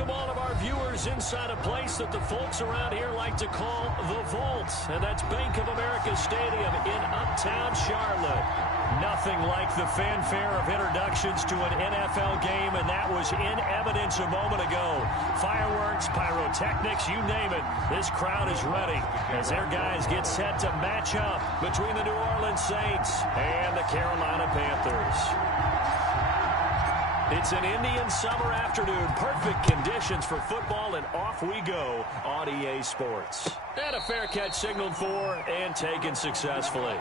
welcome all of our viewers inside a place that the folks around here like to call the Vault, and that's Bank of America Stadium in Uptown Charlotte. Nothing like the fanfare of introductions to an NFL game, and that was in evidence a moment ago. Fireworks, pyrotechnics, you name it. This crowd is ready as their guys get set to match up between the New Orleans Saints and the Carolina Panthers. It's an Indian summer afternoon. Perfect conditions for football, and off we go on EA Sports. And a fair catch signaled for and taken successfully.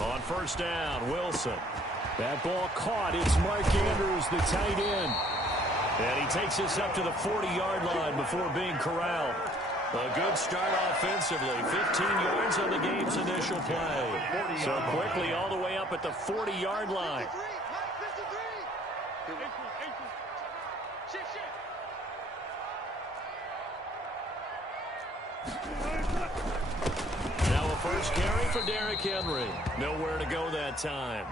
On first down, Wilson. That ball caught. It's Mark Andrews, the tight end. And he takes us up to the 40-yard line before being corralled. A good start offensively. 15 yards on the game's initial play. So quickly all the way up at the 40-yard line. First carry for Derrick Henry. Nowhere to go that time.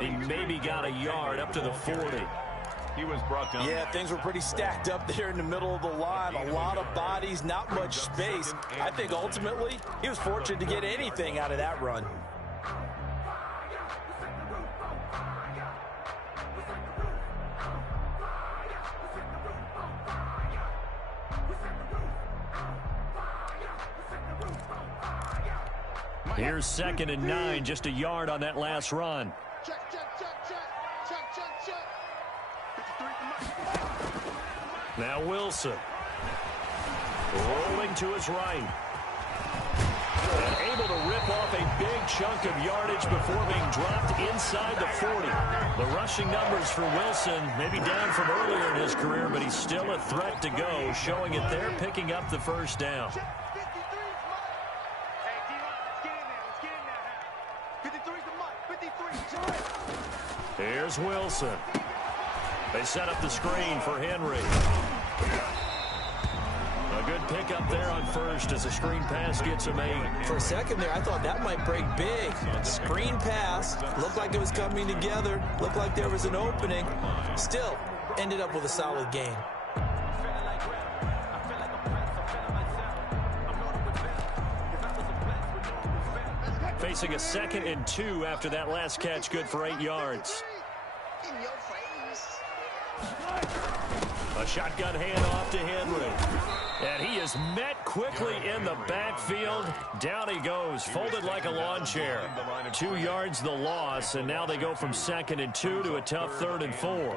He maybe got a yard up to the 40. He was brought down. Yeah, things were pretty stacked up there in the middle of the line. A lot of bodies, not much space. I think ultimately he was fortunate to get anything out of that run. Here's 2nd and 9, just a yard on that last run. Now Wilson. Rolling to his right. And able to rip off a big chunk of yardage before being dropped inside the 40. The rushing numbers for Wilson maybe down from earlier in his career, but he's still a threat to go, showing it there, picking up the first down. Here's Wilson. They set up the screen for Henry. A good pickup there on first as a screen pass gets him 8. For a second there, I thought that might break big. Screen pass. Looked like it was coming together. Looked like there was an opening. Still, ended up with a solid gain. Facing a 2nd and 2 after that last catch, good for 8 yards. A shotgun handoff to Henry. And he is met quickly in the backfield. Down he goes, folded like a lawn chair. 2 yards the loss, and now they go from 2nd and 2 to a tough 3rd and 4.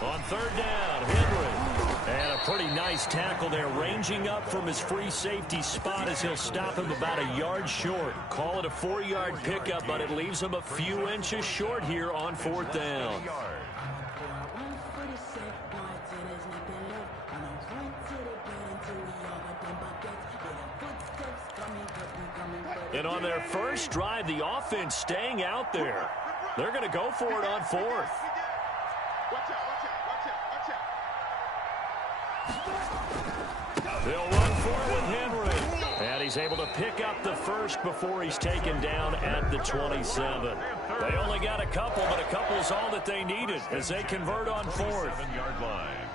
On 3rd down, Henry. And a pretty nice tackle there, ranging up from his free safety spot as he'll stop him about a yard short. Call it a 4-yard pickup, but it leaves him a few inches short here on 4th down. And on their first drive, the offense staying out there. They're going to go for it on 4th. They'll run for it with Henry. And he's able to pick up the first before he's taken down at the 27. They only got a couple, but a couple is all that they needed as they convert on 4th. 7-yard line.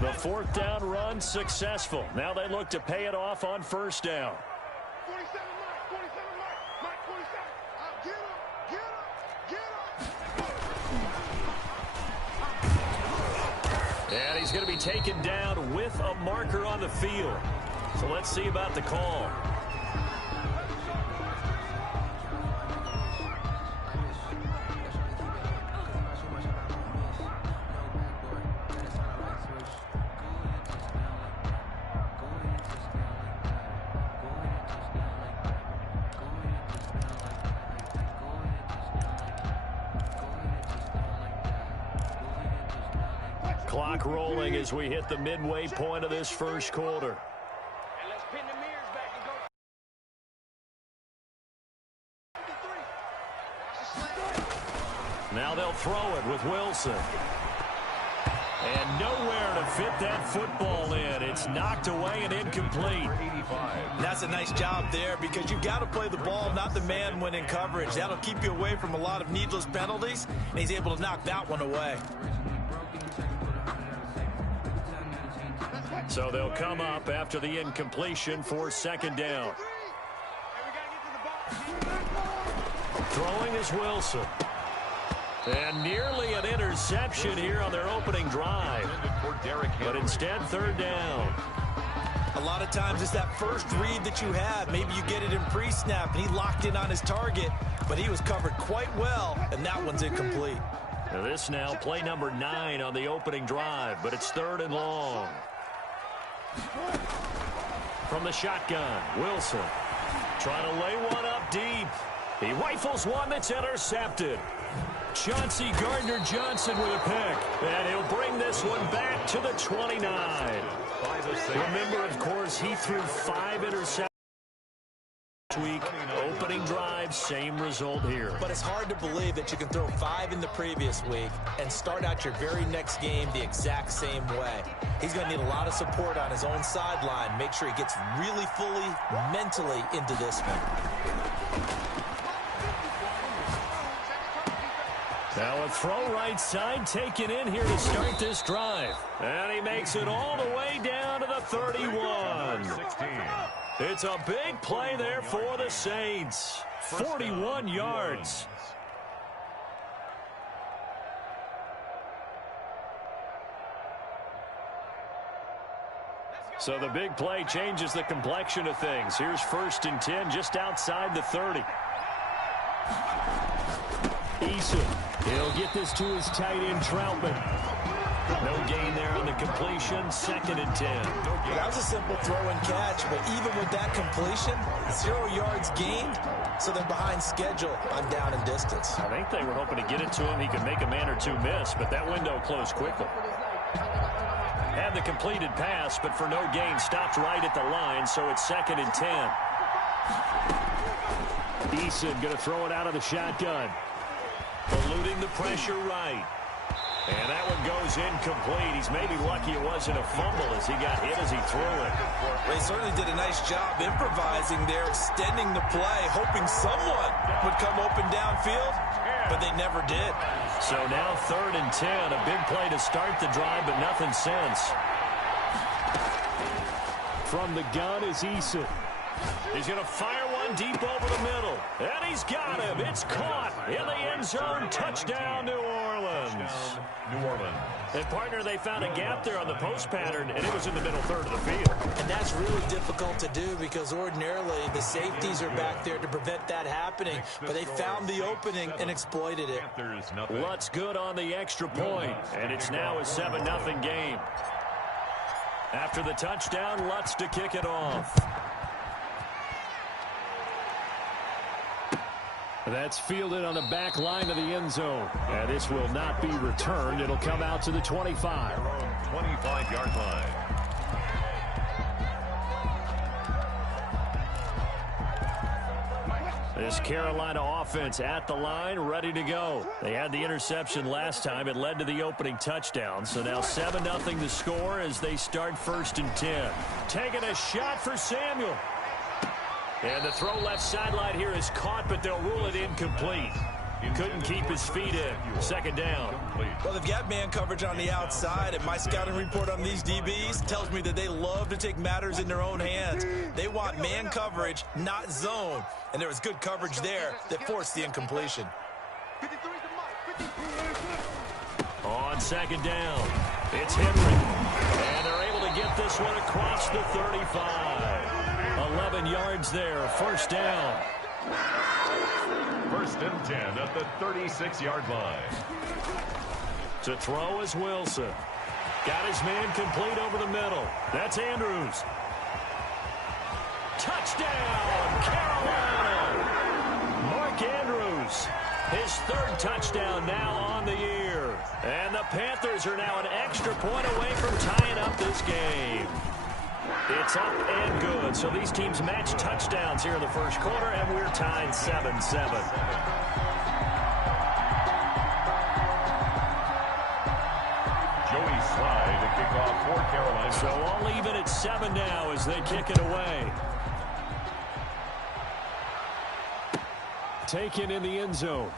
The 4th down run successful. Now they look to pay it off on 1st down. 47 Mike, 47. And he's going to be taken down with a marker on the field. So let's see about the call. Clock rolling as we hit the midway point of this first quarter. Now they'll throw it with Wilson. And nowhere to fit that football in. It's knocked away and incomplete. That's a nice job there because you've got to play the ball, not the man when in coverage. That'll keep you away from a lot of needless penalties, and he's able to knock that one away. So they'll come up after the incompletion for second down. Throwing is Wilson. And nearly an interception here on their opening drive. But instead, third down. A lot of times it's that first read that you have. Maybe you get it in pre-snap, and he locked in on his target, but he was covered quite well, and that one's incomplete. Now this now play number 9 on the opening drive, but it's third and long. From the shotgun, Wilson trying to lay one up deep. He rifles one that's intercepted. Chauncey Gardner-Johnson with a pick, and he'll bring this one back to the 29. Remember, of course, he threw 5 interceptions this week. Opening drive, same result here. But it's hard to believe that you can throw 5 in the previous week and start out your very next game the exact same way. He's going to need a lot of support on his own sideline. Make sure he gets really fully mentally into this one. Now a throw right side taken in here to start this drive. And he makes it all the way down to the 31. It's a big play there for the Saints. 41 yards. So the big play changes the complexion of things. Here's 1st and 10 just outside the 30. Eason. He'll get this to his tight end, Troutman. No gain there on the completion. 2nd and 10. That was a simple throw and catch, but even with that completion, 0 yards gained, so they're behind schedule on down and distance. I think they were hoping to get it to him. He could make a man or two miss, but that window closed quickly. Had the completed pass, but for no gain, stopped right at the line, so it's 2nd and 10. Eason going to throw it out of the shotgun. Eluding the pressure right. And that one goes incomplete. He's maybe lucky it wasn't a fumble as he got hit as he threw it. They certainly did a nice job improvising there, extending the play, hoping someone would come open downfield, but they never did. So now 3rd and 10. A big play to start the drive, but nothing since. From the gun is Eason. He's going to fire one deep over the middle. And he's got him. It's caught in the end zone. Touchdown, New Orleans. And, partner, they found a gap there on the post pattern, and it was in the middle third of the field. And that's really difficult to do because ordinarily the safeties are back there to prevent that happening. But they found the opening and exploited it. Lutz good on the extra point, and it's now a 7-0 game. After the touchdown, Lutz to kick it off. That's fielded on the back line of the end zone. And this will not be returned. It'll come out to the 25. 25-yard line. This Carolina offense at the line, ready to go. They had the interception last time. It led to the opening touchdown. So now 7-0 the score as they start 1st and 10. Taking a shot for Samuel. And the throw left sideline here is caught, but they'll rule it incomplete. Couldn't keep his feet in. 2nd down. Well, they've got man coverage on the outside, and my scouting report on these DBs tells me that they love to take matters in their own hands. They want man coverage, not zone. And there was good coverage there that forced the incompletion. On 2nd down, it's Henry. And they're able to to get this one across the 35. 11 yards there, first down. First and 10 at the 36-yard line. To throw is Wilson. Got his man complete over the middle. That's Andrews. Touchdown, Carolina! Mark Andrews, his third touchdown now on the year. And the Panthers are now an extra point away from tying up this game. It's up and good. So these teams match touchdowns here in the first quarter, and we're tied 7-7. For Carolina. So all even at 7 now as they kick it away. Taken in the end zone.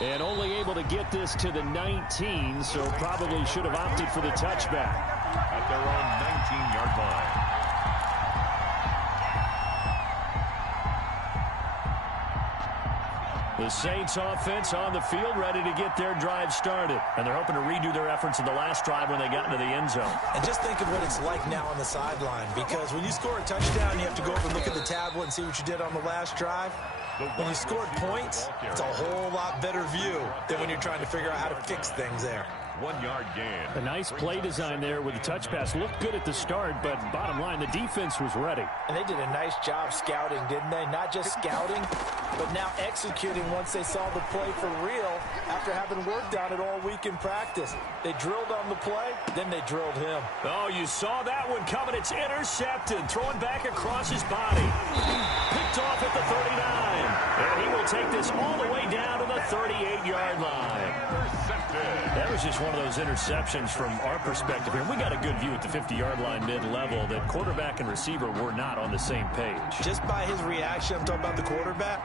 And only able to get this to the 19, so probably should have opted for the touchback. At their own 19-yard line. The Saints offense on the field, ready to get their drive started. And they're hoping to redo their efforts in the last drive when they got into the end zone. And just think of what it's like now on the sideline, because when you score a touchdown, you have to go over and look at the tablet and see what you did on the last drive. When you scored points, it's a whole lot better view than when you're trying to figure out how to fix things there. 1-yard gain. A nice play design there with the touch pass. Looked good at the start, but bottom line, the defense was ready. And they did a nice job scouting, didn't they? Not just scouting, but now executing once they saw the play for real after having worked on it all week in practice. They drilled on the play, then they drilled him. Oh, you saw that one coming. It's intercepted. Throwing back across his body. Picked off at the 39. And he will take this all the way down to the 38-yard line. That was just one of those interceptions from our perspective here. We got a good view at the 50-yard line mid-level that quarterback and receiver were not on the same page. Just by his reaction, I'm talking about the quarterback,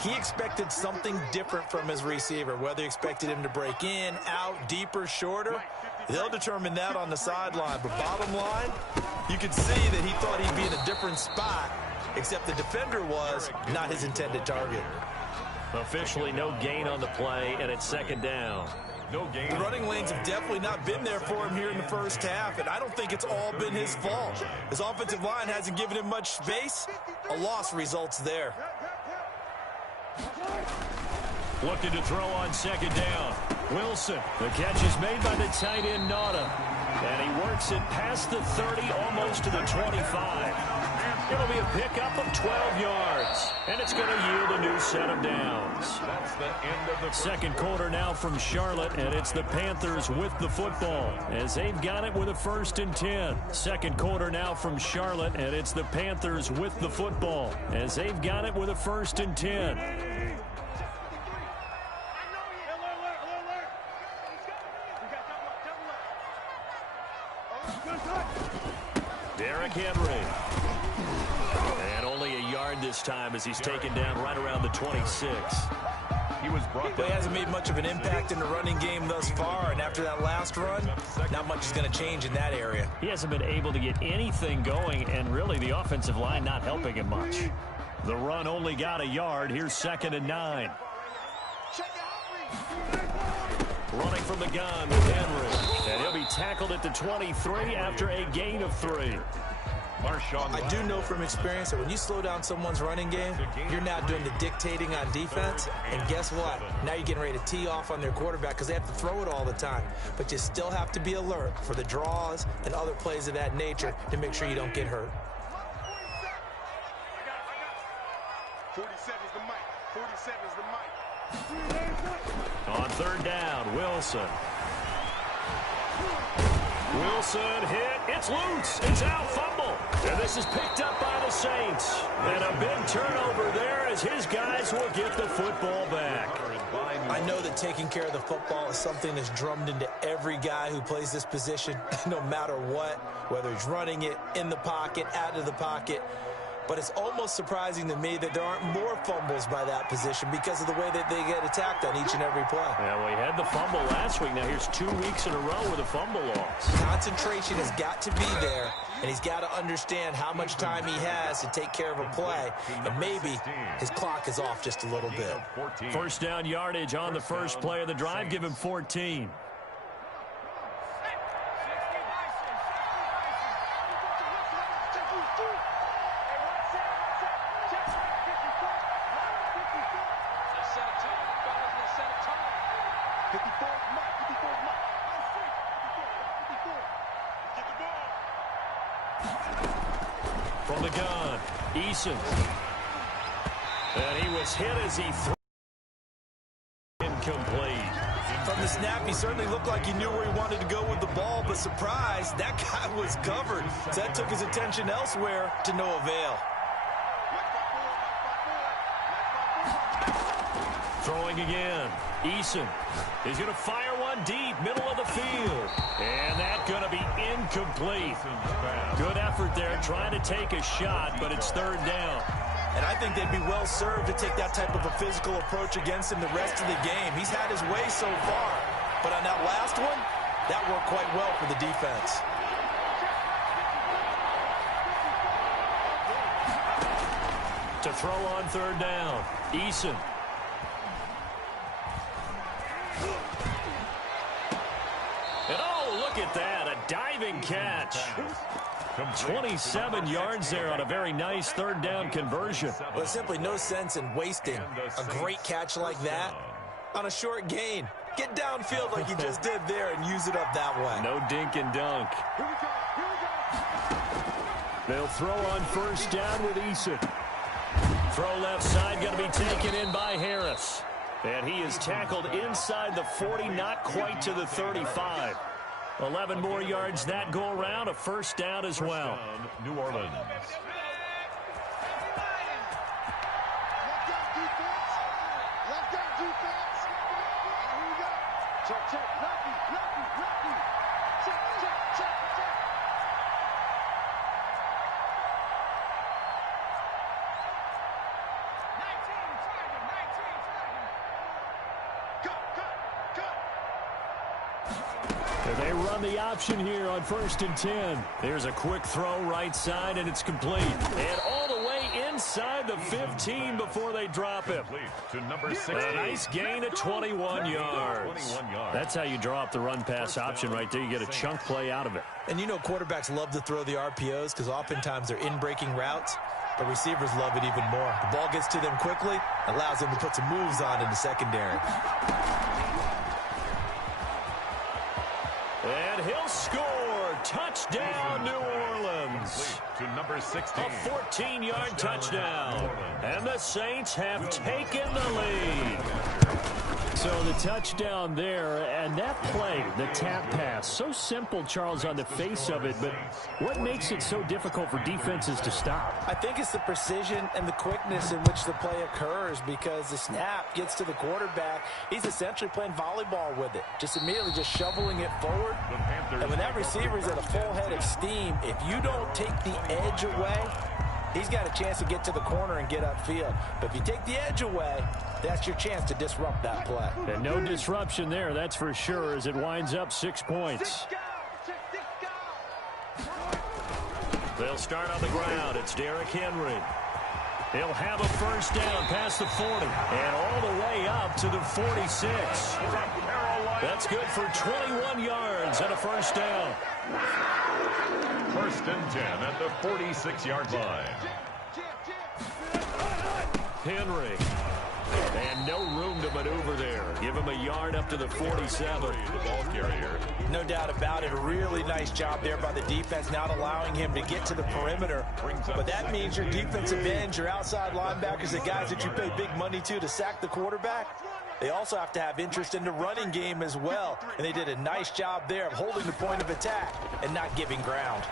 he expected something different from his receiver, whether he expected him to break in, out, deeper, shorter. They'll determine that on the sideline. But bottom line, you could see that he thought he'd be in a different spot, except the defender was not his intended target. Officially no gain on the play, and it's second down. No gain. The running lanes have definitely not been there for him here in the first half, and I don't think it's all been his fault. His offensive line hasn't given him much space. A loss results there. Looking to throw on second down. Wilson. The catch is made by the tight end, Nauta. And he works it past the 30, almost to the 25. It'll be a pickup of 12 yards. And it's going to yield a new set of downs. That's the end of the second quarter now from Charlotte, and it's the Panthers with the football as they've got it with a 1st and 10. Second quarter now from Charlotte, and it's the Panthers with the football as they've got it with a 1st and 10. Derrick Henry. And only a yard this time as he's taken down right around the 26. He was brought down. He hasn't made much of an impact in the running game thus far, and after that last run, not much is going to change in that area. He hasn't been able to get anything going, and really the offensive line not helping him much. The run only got a yard. Here's 2nd and 9. Running from the gun with Henry. And he'll be tackled at the 23 after a gain of 3. I do know from experience that when you slow down someone's running game, you're now doing the dictating on defense. And guess what? Now you're getting ready to tee off on their quarterback because they have to throw it all the time. But you still have to be alert for the draws and other plays of that nature to make sure you don't get hurt. 47 is the mic. 47 is the mic. On 3rd down, Wilson. Wilson hit. It's loose. It's out. Fumble. And this is picked up by the Saints. And a big turnover there as his guys will get the football back. I know that taking care of the football is something that's drummed into every guy who plays this position, no matter what, whether he's running it, in the pocket, out of the pocket. But it's almost surprising to me that there aren't more fumbles by that position because of the way that they get attacked on each and every play. Yeah, we had the fumble last week. Now here's 2 weeks in a row with a fumble loss. Concentration has got to be there, and he's got to understand how much time he has to take care of a play, and maybe his clock is off just a little bit. 1st down yardage on the first play of the drive. Give him 14. the gun. Eason. And he was hit as he threw. Incomplete. From the snap, he certainly looked like he knew where he wanted to go with the ball, but surprise, that guy was covered. So that took his attention elsewhere to no avail. Throwing again. Eason. He's going to fire one deep, middle of the field. And that's going to be incomplete. Good effort there, trying to take a shot, but it's third down. And I think they'd be well served to take that type of a physical approach against him the rest of the game. He's had his way so far. But on that last one, that worked quite well for the defense. To throw on third down. Eason. And oh, look at that. A diving catch. 27 yards there on a very nice third down conversion. Well, there's simply no sense in wasting a great catch like that on a short gain. Get downfield like you just did there and use it up that way. No dink and dunk. They'll throw on first down with Eason. Throw left side, going to be taken in by Harris. And he is tackled inside the 40, not quite to the 35. 11 more yards that go around, a first down as well. New Orleans. They run the option here on 1st and 10. There's a quick throw right side, and it's complete. And all the way inside the 15 before they drop him. To number 16. A nice gain of 21 yards. That's how you draw up the run-pass option right there. You get a chunk play out of it. And you know quarterbacks love to throw the RPOs because oftentimes they're in-breaking routes, but receivers love it even more. The ball gets to them quickly, allows them to put some moves on in the secondary. And he'll score. Touchdown, New Orleans. To number 16. A 14-yard touchdown. And the Saints have taken the lead. So the touchdown there, and that play, the tap pass, so simple, Charles, on the face of it, but what makes it so difficult for defenses to stop? I think it's the precision and the quickness in which the play occurs because the snap gets to the quarterback. He's essentially playing volleyball with it, just immediately just shoveling it forward. And when that receiver is at a full head of steam, if you don't take the edge away, he's got a chance to get to the corner and get upfield. But if you take the edge away, that's your chance to disrupt that play. And no disruption there, that's for sure, as it winds up 6 points. They'll start on the ground. It's Derrick Henry. He'll have a first down past the 40 and all the way up to the 46. That's good for 21 yards and a first down. 1st and 10 at the 46-yard line. Henry. And no room to maneuver there. Give him a yard up to the 47. The ball carrier. No doubt about it. A really nice job there by the defense, not allowing him to get to the perimeter. But that means your defensive ends, your outside linebackers, the guys that you pay big money to sack the quarterback, they also have to have interest in the running game as well. And they did a nice job there of holding the point of attack and not giving ground.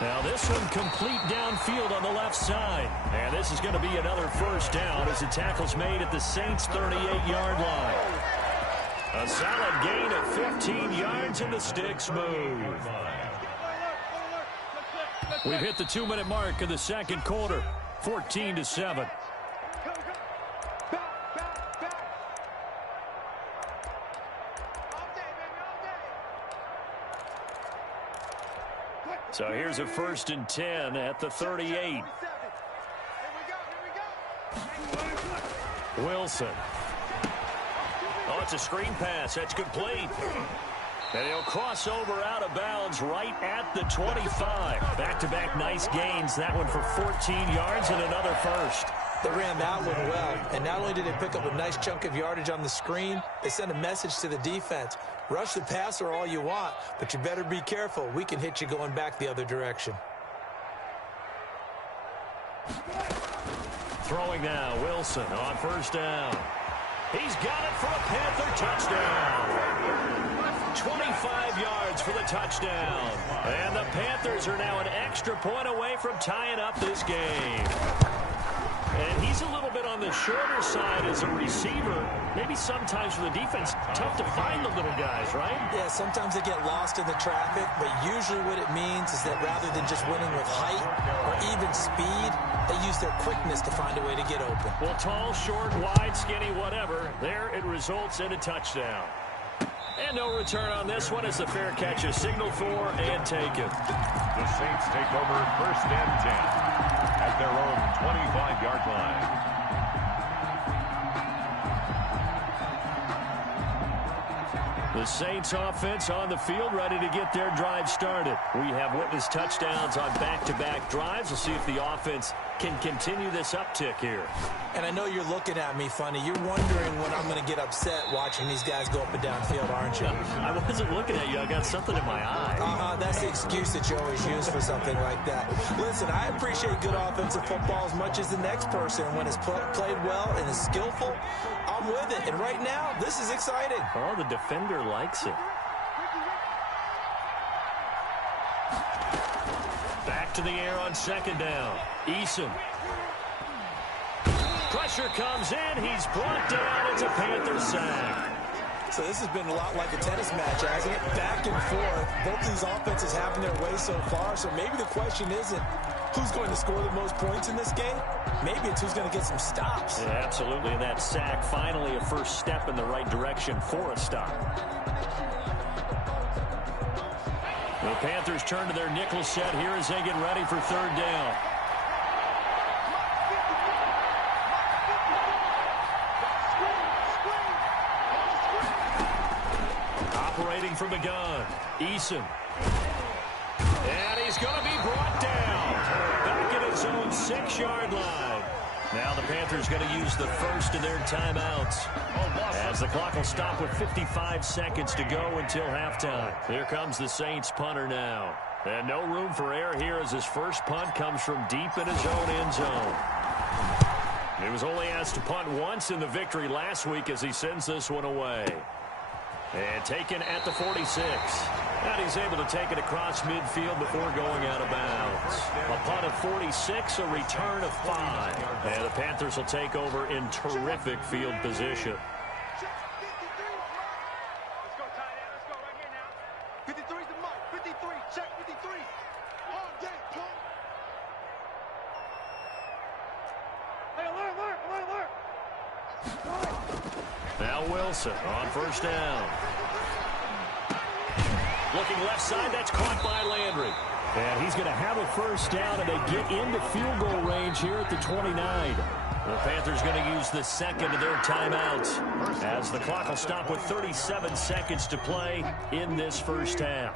Now this one complete downfield on the left side. And this is going to be another first down as the tackle's made at the Saints' 38-yard line. A solid gain of 15 yards and the sticks move. We've hit the 2-minute mark in the second quarter. 14-7. So here's a 1st and 10 at the 38. Wilson. Oh, it's a screen pass. That's complete. And he'll cross over out of bounds right at the 25. Back-to-back nice gains. That one for 14 yards and another first. They ran that one well, and not only did they pick up a nice chunk of yardage on the screen, they sent a message to the defense. Rush the passer all you want, but you better be careful. We can hit you going back the other direction. Throwing now, Wilson on first down. He's got it for a Panther touchdown. 25 yards for the touchdown. And the Panthers are now an extra point away from tying up this game. And he's a little bit on the shorter side as a receiver. Maybe sometimes for the defense, tough to find the little guys, right? Yeah, sometimes they get lost in the traffic, but usually what it means is that rather than just winning with height or even speed, they use their quickness to find a way to get open. Well, tall, short, wide, skinny, whatever, there it results in a touchdown. And no return on this one as the fair catch is signaled for and taken. The Saints take over first and 10 at their own 25-yard line. The Saints offense on the field, ready to get their drive started. We have witnessed touchdowns on back-to-back drives. We'll see if the offense can continue this uptick here. And I know you're looking at me funny. You're wondering when I'm going to get upset watching these guys go up and down field, aren't you? I wasn't looking at you. I got something in my eye. That's the excuse that you always use for something like that. Listen, I appreciate good offensive football as much as the next person. When it's played well and is skillful, I'm with it. And right now, this is exciting. Oh, the defender likes it. Back to the air on second down. Eason. Pressure comes in. He's brought down. It's a Panther sack. So this has been a lot like a tennis match, hasn't it? Back and forth. Both these offenses having their way so far. So maybe the question isn't who's going to score the most points in this game. Maybe it's who's going to get some stops. Yeah, absolutely. And that sack, finally a first step in the right direction for a stop. The Panthers turn to their nickel set here as they get ready for third down. Operating from the gun, Eason. And he's going to be brought down. Back at his own 6-yard line. Now the Panthers going to use the first of their timeouts as the clock will stop with 55 seconds to go until halftime. Here comes the Saints punter now. And no room for error here as his first punt comes from deep in his own end zone. He was only asked to punt once in the victory last week as he sends this one away. And taken at the 46. And he's able to take it across midfield before going out of bounds. A punt of 46, a return of 5. And the Panthers will take over in terrific field position. Let's go, tight end. Let's go right here now. 53's the mark. 53. Check 53. Hard game, punk. Hey, alert. Now Wilson on first down. Looking left side, that's caught by Landry. And he's going to have a first down, and they get into field goal range here at the 29. The Panthers going to use the second of their timeouts as the clock will stop with 37 seconds to play in this first half.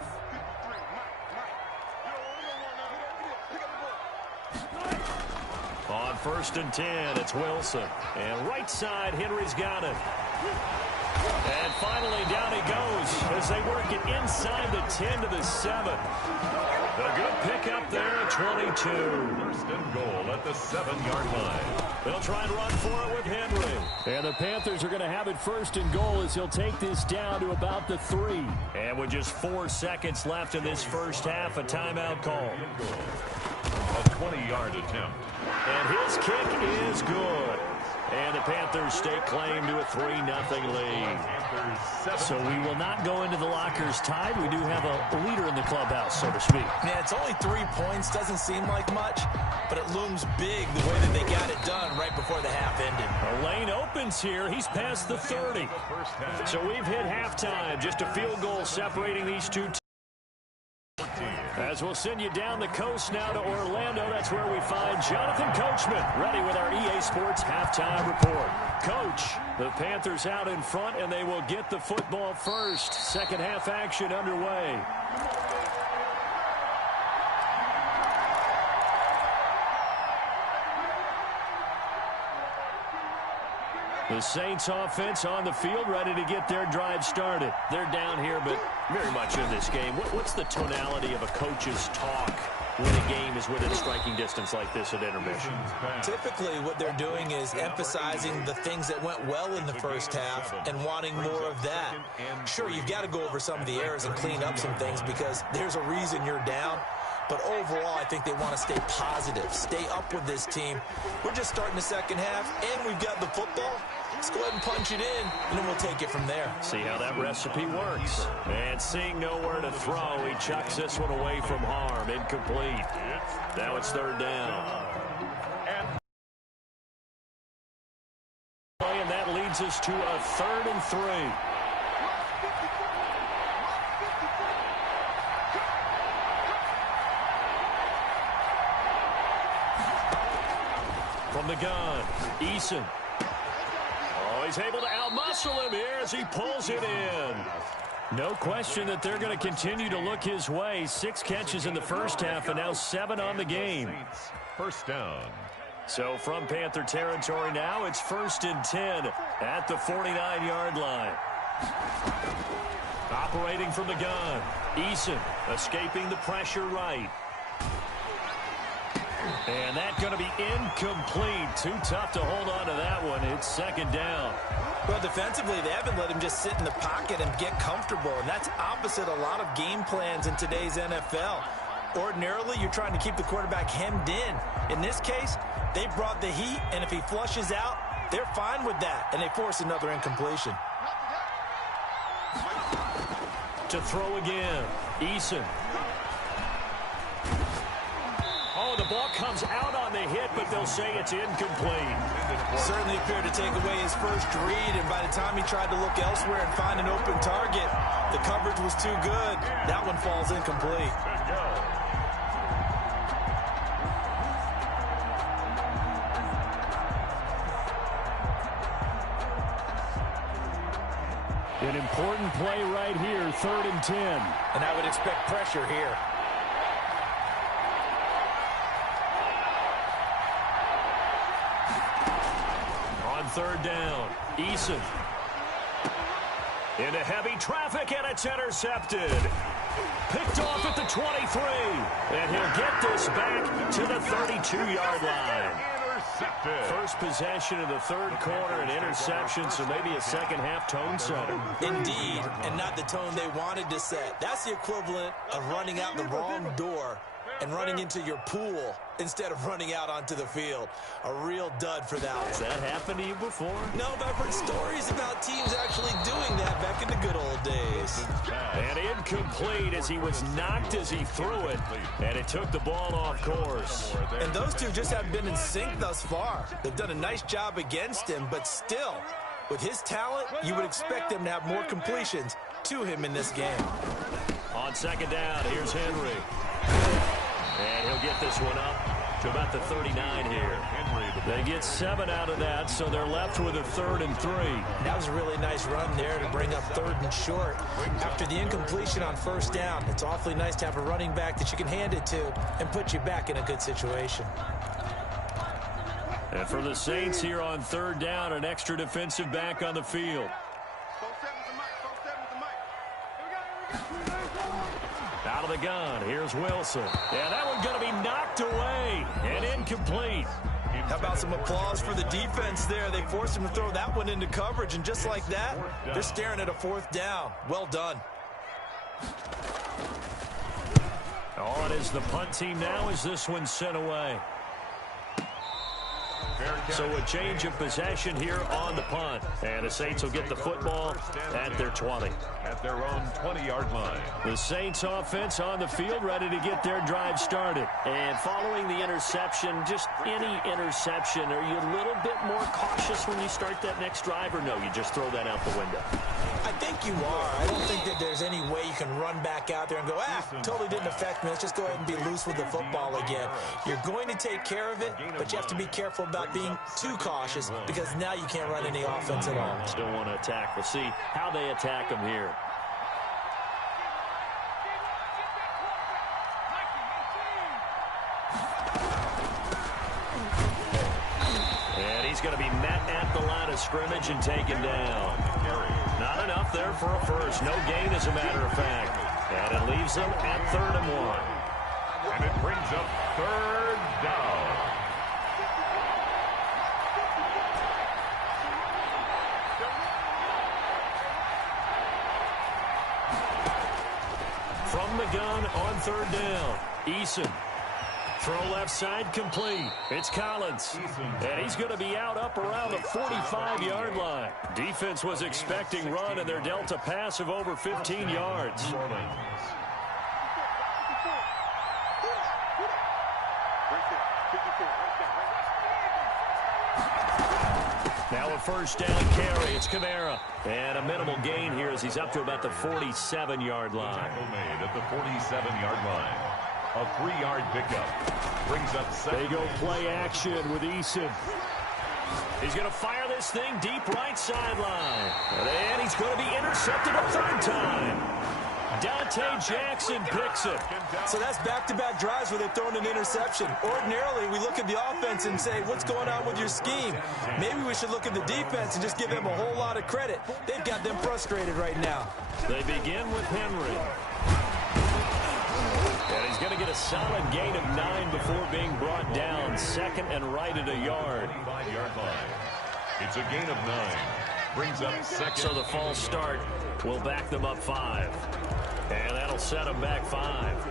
On first and 10, it's Wilson. And right side, Henry's got it. And finally, down he goes as they work it inside the 10 to the 7. A good pickup there at 22. First and goal at the 7-yard line. They'll try and run for it with Henry. And the Panthers are going to have it first and goal as he'll take this down to about the 3. And with just 4 seconds left in this first half, a timeout call. A 20-yard attempt. And his kick is good. And the Panthers stake claim to a 3-0 lead. So we will not go into the lockers tied. We do have a leader in the clubhouse, so to speak. Yeah, it's only 3 points. Doesn't seem like much, but it looms big the way that they got it done right before the half ended. A lane opens here. He's past the 30. So we've hit halftime. Just a field goal separating these two teams. As we'll send you down the coast now to Orlando, that's where we find Jonathan Coachman, ready with our EA Sports halftime report. Coach, the Panthers out in front, and they will get the football first. Second half action underway. The Saints offense on the field, ready to get their drive started. They're down here, but very much in this game. What's the tonality of a coach's talk when a game is within striking distance like this at intermission? Typically, what they're doing is emphasizing the things that went well in the first half and wanting more of that. Sure, you've got to go over some of the errors and clean up some things because there's a reason you're down. But overall, I think they want to stay positive, stay up with this team. We're just starting the second half, and we've got the football. Let's go ahead and punch it in, and then we'll take it from there. See how that recipe works. And seeing nowhere to throw, he chucks this one away from harm. Incomplete. Now it's third down. And that leads us to a 3rd and 3. From the gun, Eason. Oh, he's able to outmuscle him here as he pulls it in. No question that they're going to continue to look his way. 6 catches in the first half and now 7 on the game. First down. So from Panther territory now, it's 1st and 10 at the 49-yard line. Operating from the gun, Eason escaping the pressure right. And that's going to be incomplete. Too tough to hold on to that one. It's 2nd down. Well, defensively, they haven't let him just sit in the pocket and get comfortable, and that's opposite a lot of game plans in today's NFL. Ordinarily, you're trying to keep the quarterback hemmed in. In this case, they brought the heat, and if he flushes out, they're fine with that, and they force another incompletion. To throw again, Eason. Oh, the ball comes out on the hit, but they'll say it's incomplete. Certainly appeared to take away his first read, and by the time he tried to look elsewhere and find an open target, the coverage was too good. That one falls incomplete. An important play right here, 3rd and 10. And I would expect pressure here. On 3rd down, Eason. Into heavy traffic, and it's intercepted. Picked off at the 23. And he'll get this back to the 32-yard line. First possession of the 3rd quarter, an interception, so maybe a second-half tone setter. Indeed, and not the tone they wanted to set. That's the equivalent of running out the wrong door and running into your pool instead of running out onto the field. A real dud for that one. Has that happened to you before? No, but I've heard stories about teams actually doing that back in the good old days. And incomplete as he was knocked as he threw it, and it took the ball off course. And those two just haven't been in sync thus far. They've done a nice job against him, but still, with his talent, you would expect them to have more completions to him in this game. On 2nd down, here's Henry. And he'll get this one up to about the 39 here. They get 7 out of that, so they're left with a 3rd and 3. That was a really nice run there to bring up 3rd and short. After the incompletion on 1st down, it's awfully nice to have a running back that you can hand it to and put you back in a good situation. And for the Saints here on 3rd down, an extra defensive back on the field. Out of the gun, here's Wilson. And that one's going to be knocked away and incomplete. How about some applause for the defense there? They forced him to throw that one into coverage, and just like that, they're staring at a 4th down. Well done. On is the punt team now as this one's sent away. So a change of possession here on the punt. And the Saints will get the football at their 20. At their own 20-yard line. The Saints offense on the field, ready to get their drive started. And following the interception, just any interception, are you a little bit more cautious when you start that next drive, or no, you just throw that out the window? I think you are. I don't think that there's any way you can run back out there and go, totally didn't affect me. Let's just go ahead and be loose with the football again. You're going to take care of it, but you have to be careful about being too cautious because now you can't run any offense at all. Still want to attack. We'll see how they attack them here. And he's going to be met at the line of scrimmage and taken down. Not enough there for a first. No gain, as a matter of fact. And it leaves them at 3rd and 1. And it brings up 3rd down. From the gun on 3rd down. Eason. Throw left side complete. It's Collins. And he's going to be out up around the 45-yard line. Defense was expecting run, and they're dealt a pass of over 15 yards. Now a 1st down carry. It's Kamara. And a minimal gain here as he's up to about the 47-yard line. Tackle made at the 47-yard line. A 3-yard pickup. Brings up 2nd. They go play action with Eason. He's going to fire this thing deep right sideline. And he's going to be intercepted a 3rd time. Dante Jackson picks it. So that's back-to-back drives where they've thrown an interception. Ordinarily, we look at the offense and say, what's going on with your scheme? Maybe we should look at the defense and just give them a whole lot of credit. They've got them frustrated right now. They begin with Henry. And he's going to get a solid gain of 9 before being brought down. 2nd and right at a yard. 5-yard line. It's a gain of 9. Brings up 2nd. So the false start will back them up 5. And that'll set them back 5.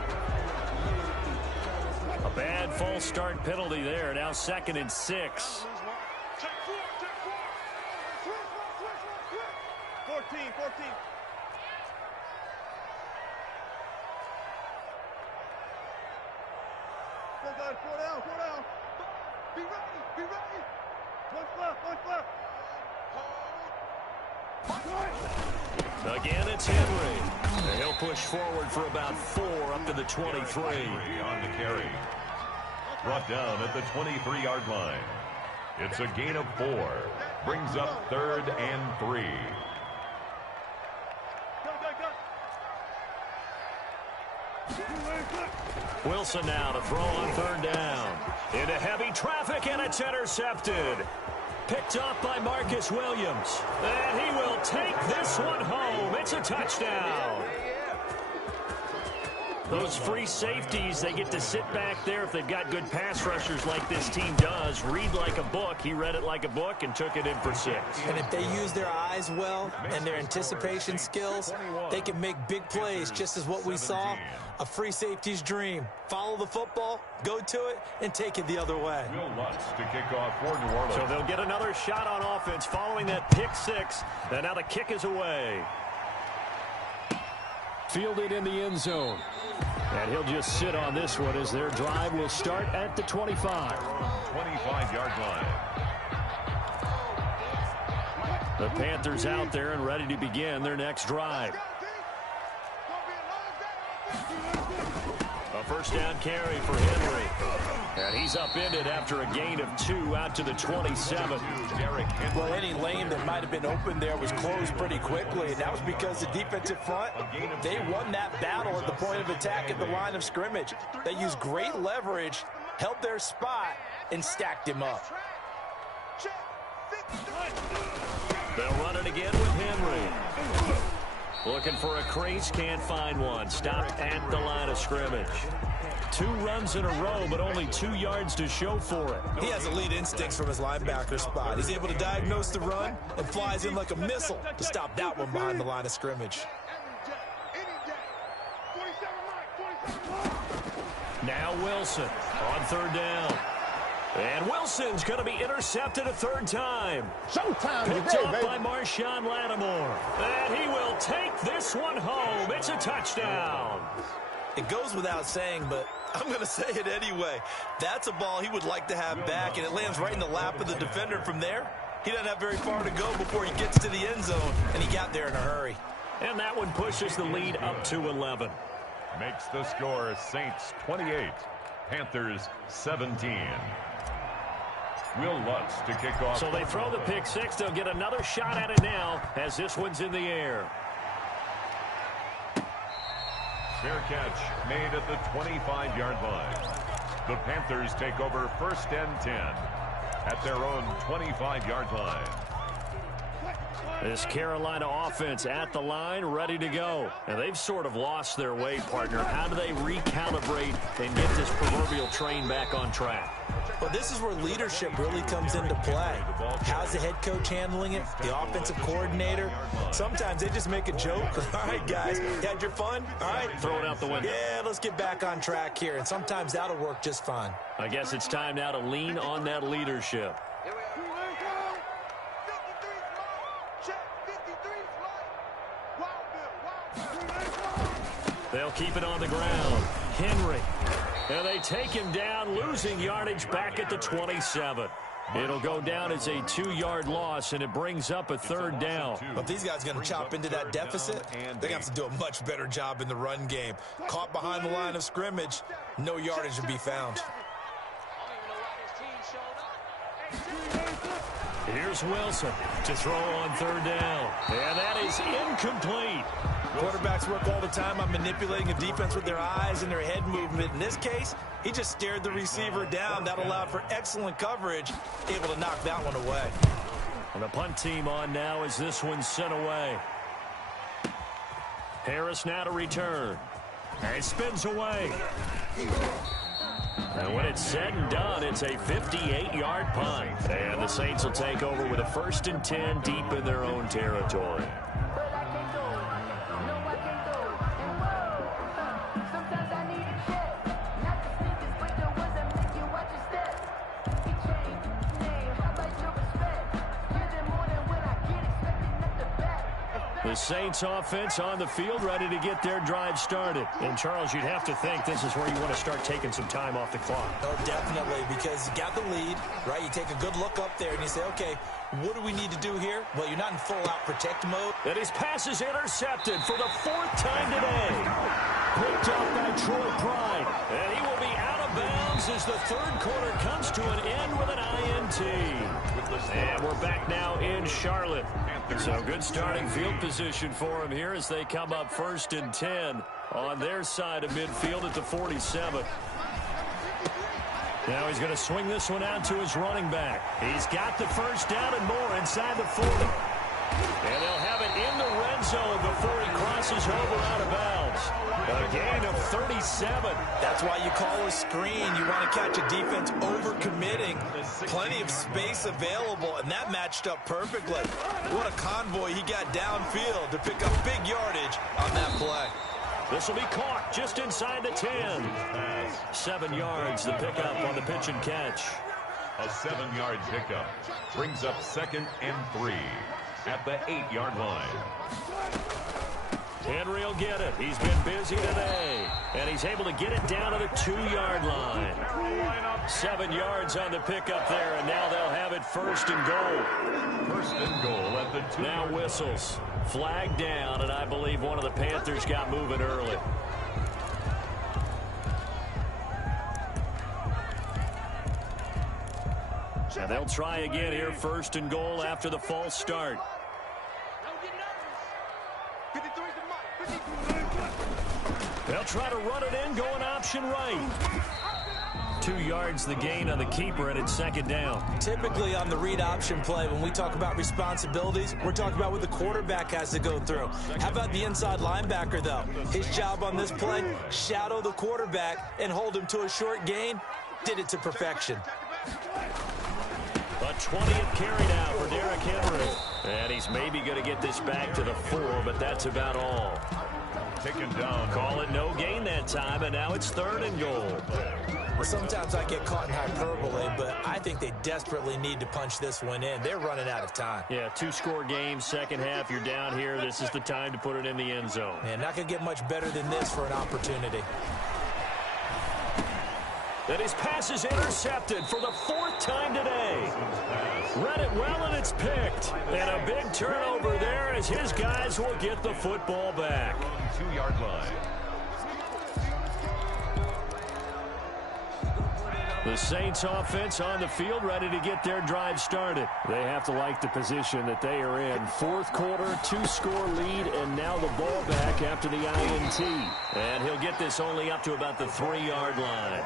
A bad false start penalty there. Now 2nd and 6. 14. Four down. Be ready. What's left? Again, it's Henry. And he'll push forward for about 4 up to the 23. On the carry. Brought down at the 23-yard line. It's a gain of 4. Brings up 3rd and 3. Wilson now to throw on 3rd down. Into heavy traffic, and it's intercepted. Picked off by Marcus Williams. And he will take this one home. It's a touchdown. Those free safeties, they get to sit back there if they've got good pass rushers like this team does. Read like a book. He read it like a book and took it in for 6. And if they use their eyes well and their anticipation skills, they can make big plays, just as what we saw. A free safety's dream. Follow the football, go to it, and take it the other way. Will Lutz to kick off for New Orleans. So they'll get another shot on offense following that pick 6. And now the kick is away. Fielded in the end zone. And he'll just sit on this one as their drive will start at the 25. 25-yard line. The Panthers out there and ready to begin their next drive. A 1st down carry for Henry. And he's upended after a gain of 2 out to the 27. Well, any lane that might have been open there was closed pretty quickly, and that was because the defensive front, they won that battle at the point of attack at the line of scrimmage. They used great leverage, held their spot, and stacked him up. They'll run it again with Henry. Looking for a crease, can't find one. Stopped at the line of scrimmage. 2 runs in a row, but only 2 yards to show for it. He has elite instincts from his linebacker spot. He's able to diagnose the run and flies in like a missile to stop that one behind the line of scrimmage. Now Wilson on 3rd down. And Wilson's going to be intercepted a 3rd time. Showtime Picked today, up baby. by Marshawn Lattimore. And he will take this one home. It's a touchdown. It goes without saying, but I'm going to say it anyway. That's a ball he would like to have back, and it lands right in the lap of the defender from there. He doesn't have very far to go before he gets to the end zone, and he got there in a hurry. And that one pushes the lead up to 11. Makes the score Saints 28, Panthers 17. Will Lutz to kick off. So they throw the pick 6. They'll get another shot at it now as this one's in the air. Fair catch made at the 25-yard line. The Panthers take over 1st and 10. at their own 25-yard line. This Carolina offense at the line, ready to go. And they've sort of lost their way, partner. How do they recalibrate and get this proverbial train back on track? Well, this is where leadership really comes into play. How's the head coach handling it? The offensive coordinator? Sometimes they just make a joke. All right, guys, you had your fun? All right. Throw it out the window. Yeah, let's get back on track here. And sometimes that'll work just fine. I guess it's time now to lean on that leadership. They'll keep it on the ground. Henry. And they take him down, losing yardage back at the 27. It'll go down as a 2-yard loss, and it brings up a third down. But these guys are going to chop into that deficit. They're going to have to do a much better job in the run game. Caught behind the line of scrimmage, no yardage to be found. Here's Wilson to throw on third down. And that is incomplete. Quarterbacks work all the time on manipulating a defense with their eyes and their head movement. In this case, he just stared the receiver down. That allowed for excellent coverage, able to knock that one away. And the punt team on now as this one's sent away. Harris now to return. And it spins away. And when it's said and done, it's a 58-yard punt. And the Saints will take over with a 1st and 10 deep in their own territory. The Saints offense on the field, ready to get their drive started. And, Charles, you'd have to think this is where you want to start taking some time off the clock. Oh, definitely, because you got the lead, right? You take a good look up there and you say, okay, what do we need to do here? Well, you're not in full-out protect mode. And his pass is intercepted for the 4th time today. Picked up by Troy Pride. And he will be out of bounds as the 3rd quarter comes to an end with an INT. And we're back now in Charlotte. So good starting field position for him here as they come up 1st and 10 on their side of midfield at the 47. Now he's going to swing this one out to his running back. He's got the first down and more inside the 40. And they'll have it in the red zone before he crosses over out of bounds. A gain of 37. That's why you call a screen. You want to catch a defense over-committing. Plenty of space available, and that matched up perfectly. What a convoy he got downfield to pick up big yardage on that play. This will be caught just inside the 10. 7 yards, the pickup on the pitch and catch. A 7-yard pickup brings up 2nd and 3 at the 8-yard line. Henry will get it. He's been busy today. And he's able to get it down to the 2-yard line. 7 yards on the pickup there, and now they'll have it 1st and goal. 1st and goal at the 2. Now whistles. Flag down, and I believe one of the Panthers got moving early. And they'll try again here, 1st and goal after the false start. They'll try to run it in, going option right. 2 yards the gain on the keeper, and it's 2nd down. Typically on the read option play, when we talk about responsibilities, we're talking about what the quarterback has to go through. How about the inside linebacker, though? His job on this play, shadow the quarterback and hold him to a short gain. Did it to perfection. A 20th carry now for Derrick Henry. And he's maybe going to get this back to the 4, but that's about all. Taken down. Call it no gain that time, and now it's 3rd and goal. Well, sometimes I get caught in hyperbole, but I think they desperately need to punch this one in. They're running out of time. Yeah, 2-score game, second half, you're down here. This is the time to put it in the end zone. Man, not going to get much better than this for an opportunity. And his pass is intercepted for the 4th time today. Read it well, and it's picked. And a big turnover there as his guys will get the football back. 2-yard line. The Saints offense on the field, ready to get their drive started. They have to like the position that they are in. Fourth quarter, two-score lead, and now the ball back after the INT. And he'll get this only up to about the 3-yard line.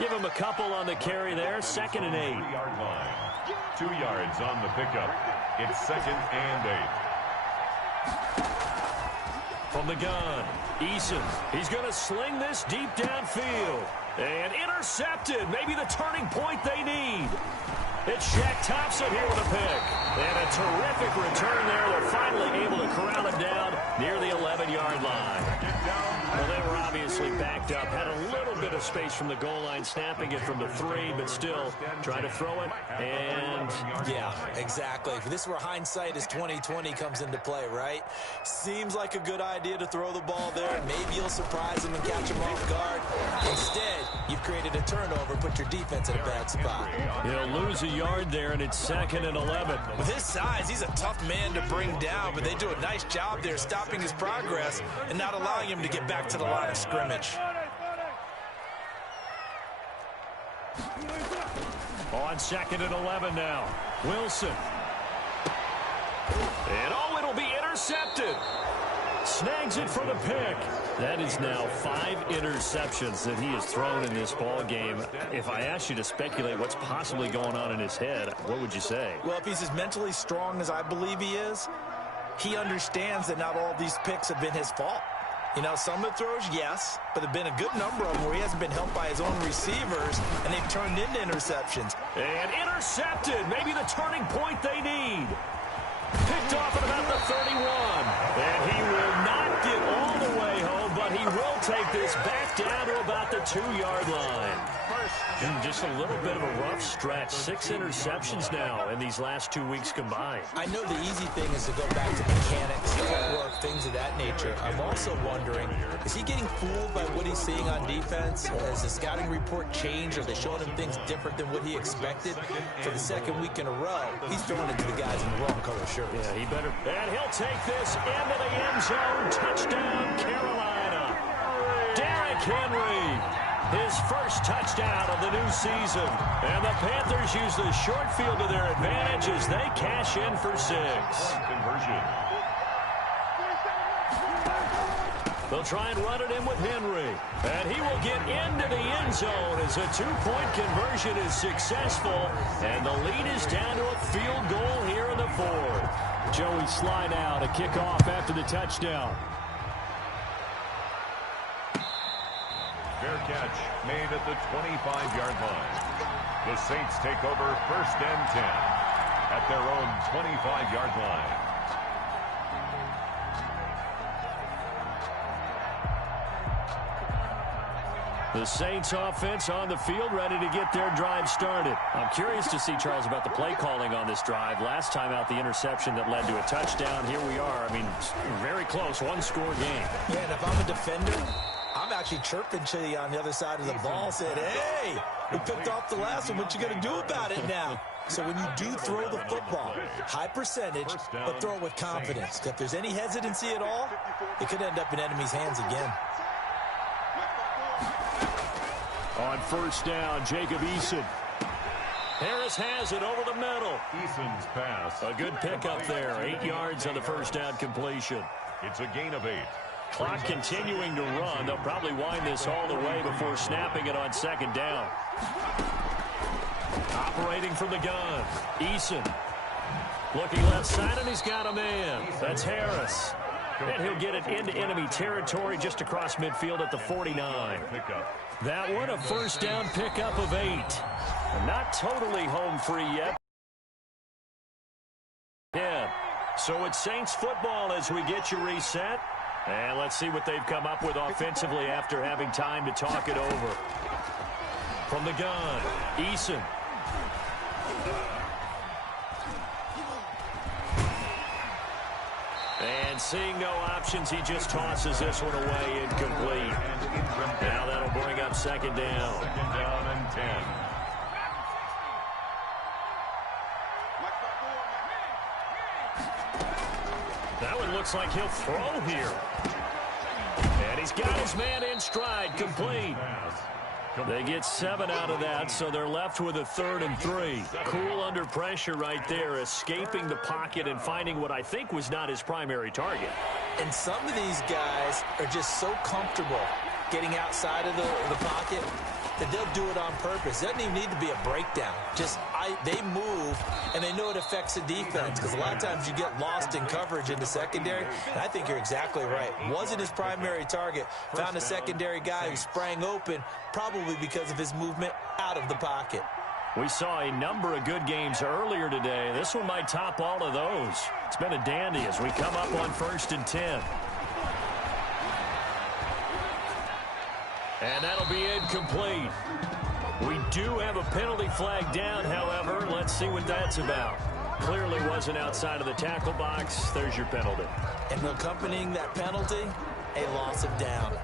Give him a couple on the carry there, 2nd and 8. 3-yard line. 2 yards on the pickup. It's 2nd and 8. From the gun, Eason. He's going to sling this deep downfield. And intercepted. Maybe the turning point they need. It's Shaq Thompson here with a pick. And a terrific return there. They're finally able to corral him down near the 11-yard line. Well, they were obviously backed up. Had a little bit of space from the goal line, snapping it from the 3, but still trying to throw it. And yeah, exactly. This is where hindsight is 20/20 comes into play, right? Seems like a good idea to throw the ball there. Maybe you'll surprise them and catch them off guard. Instead, you've created a turnover, put your defense in a bad spot. He'll lose a yard there, and it's 2nd and 11. With his size, he's a tough man to bring down, but they do a nice job there stopping his progress and not allowing him to get back to the line of scrimmage. On 2nd and 11 now. Wilson. And it'll be intercepted. Snags it for the pick. That is now 5 interceptions that he has thrown in this ball game. If I asked you to speculate what's possibly going on in his head, what would you say? Well, if he's as mentally strong as I believe he is, he understands that not all of these picks have been his fault. You know, some of the throws, yes, but there have been a good number of them where he hasn't been helped by his own receivers, and they've turned into interceptions. And intercepted. Maybe the turning point they need. Picked off at about the 31. And he will not get all the way home, but he will take this back down to about the 2-yard line. And just a little bit of a rough stretch. 6 interceptions now in these last 2 weeks combined. I know the easy thing is to go back to mechanics, footwork, things of that nature. I'm also wondering, is he getting fooled by what he's seeing on defense? Has the scouting report changed? Are they showing him things different than what he expected? For the 2nd week in a row, he's throwing it to the guys in the wrong color shirts. Yeah, he better. And he'll take this into the end zone. Touchdown, Carolina. Derrick Henry. His first touchdown of the new season. And the Panthers use the short field to their advantage as they cash in for 6. Conversion. They'll try and run it in with Henry. And he will get into the end zone as a 2-point conversion is successful. And the lead is down to a field goal here in the 4th. Joey slide out, a kickoff after the touchdown. Fair catch made at the 25-yard line. The Saints take over 1st and 10 at their own 25-yard line. The Saints offense on the field, ready to get their drive started. I'm curious to see, Charles, about the play calling on this drive. Last time out, the interception that led to a touchdown. Here we are. I mean, very close, 1-score game. Yeah, and if I'm a defender, I'm actually chirping to you on the other side of the ball, saying, hey, we picked off the last one. What you going to do about it now? So when you do throw the football, high percentage, but throw it with confidence. If there's any hesitancy at all, it could end up in enemy's hands again. On 1st down, Jacob Eason. Harris has it over the middle. Eason's pass. A good pickup there. 8 yards on the 1st down completion. It's a gain of 8. Clock continuing to run. They'll probably wind this all the way before snapping it on 2nd down. Operating from the gun. Eason. Looking left side, and he's got a man. That's Harris. And he'll get it into enemy territory just across midfield at the 49. That one, a 1st down pickup of 8. Not totally home free yet. Yeah. So it's Saints football as we get you reset. And let's see what they've come up with offensively after having time to talk it over. From the gun, Eason. And seeing no options, he just tosses this one away incomplete. Now that'll bring up 2nd down. 2nd down and 10. That one looks like he'll throw here. And he's got his man in stride, complete. They get 7 out of that, so they're left with a 3rd and 3. Cool under pressure right there, escaping the pocket and finding what I think was not his primary target. And some of these guys are just so comfortable getting outside of the pocket that they'll do it on purpose. It doesn't even need to be a breakdown. They move, and they know it affects the defense, because a lot of times you get lost in coverage in the secondary, and I think you're exactly right. Wasn't his primary target. Found a secondary guy who sprang open, probably because of his movement out of the pocket. We saw a number of good games earlier today. This one might top all of those. It's been a dandy as we come up on 1st and 10. And that'll be incomplete. We do have a penalty flag down, however. Let's see what that's about. Clearly wasn't outside of the tackle box. There's your penalty. And accompanying that penalty, a loss of down.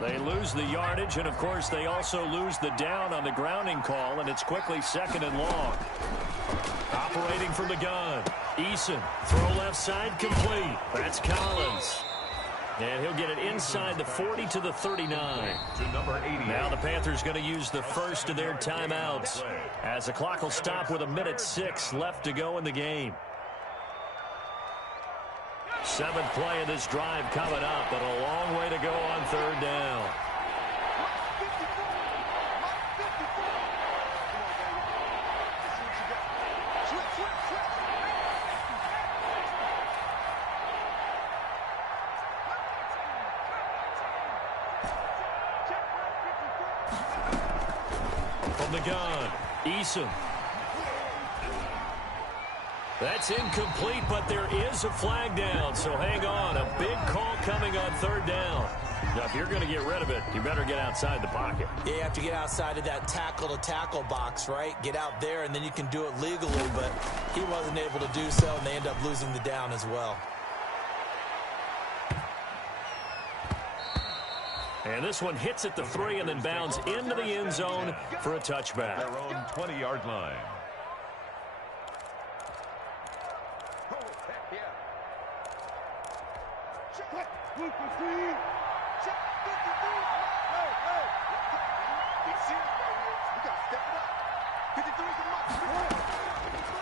They lose the yardage, and, of course, they also lose the down on the grounding call, and it's quickly 2nd and long. Operating from the gun. Eason, throw left side, complete. That's Collins. And he'll get it inside the 40 to the 39. To number 88. Now the Panthers going to use the first of their timeouts, as the clock will stop with 1:06 left to go in the game. 7th play of this drive coming up, but a long way to go on 3rd down. From the gun, Eason. That's incomplete, but there is a flag down, so hang on. A big call coming on 3rd down. Now, if you're going to get rid of it, you better get outside the pocket. Yeah, you have to get outside of that tackle-to-tackle box, right? Get out there, and then you can do it legally, but he wasn't able to do so, and they end up losing the down as well. And this one hits at the 3 and then bounds into the end zone for a touchback. Their own 20-yard line.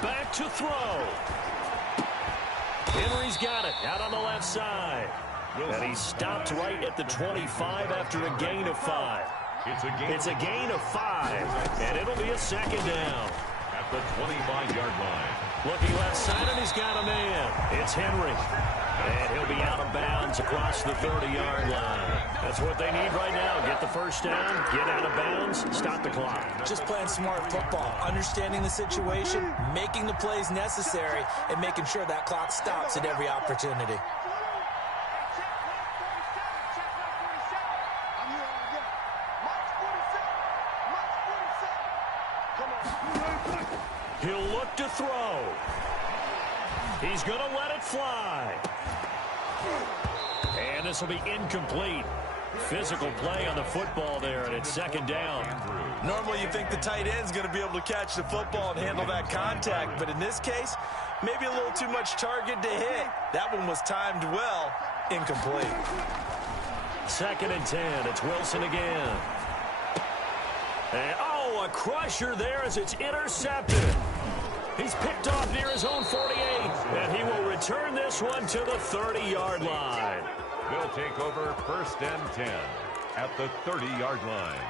Back to throw. Henry's got it out on the left side. And he stopped right at the 25 after a gain of 5. It's a gain of 5, and it'll be a 2nd down. At the 25-yard line. Looking left side, and he's got a man. It's Henry. And he'll be out of bounds across the 30-yard line. That's what they need right now. Get the first down, get out of bounds, stop the clock. Just playing smart football, understanding the situation, making the plays necessary, and making sure that clock stops at every opportunity. He'll look to throw. He's going to let it fly. And this will be incomplete. Physical play on the football there, and it's 2nd down. Normally you think the tight end's going to be able to catch the football and handle that contact, but in this case, maybe a little too much target to hit. That one was timed well. Incomplete. 2nd and 10. It's Wilson again. And, oh, a crusher there as it's intercepted. He's picked off near his own 48, and he will return this one to the 30-yard line. They'll take over 1st and 10 at the 30-yard line.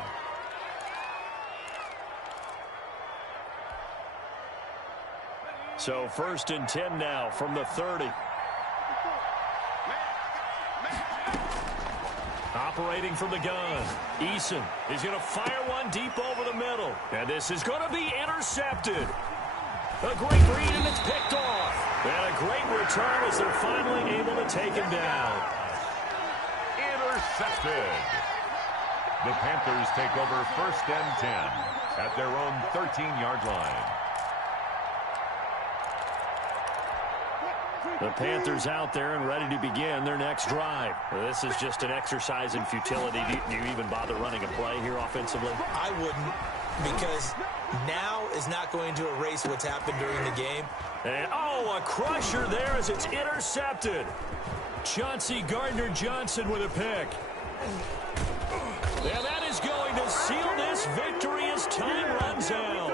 So 1st and 10 now from the 30. Operating from the gun, Eason is going to fire one deep over the middle. And this is going to be intercepted. A great read, and it's picked off. And a great return as they're finally able to take him down. Intercepted. The Panthers take over 1st and 10 at their own 13-yard line. The Panthers out there and ready to begin their next drive. This is just an exercise in futility. Do you even bother running a play here offensively? I wouldn't, because now is not going to erase what's happened during the game. And, oh, a crusher there as it's intercepted. Chauncey Gardner-Johnson with a pick. And that is going going to seal this victory as time runs out.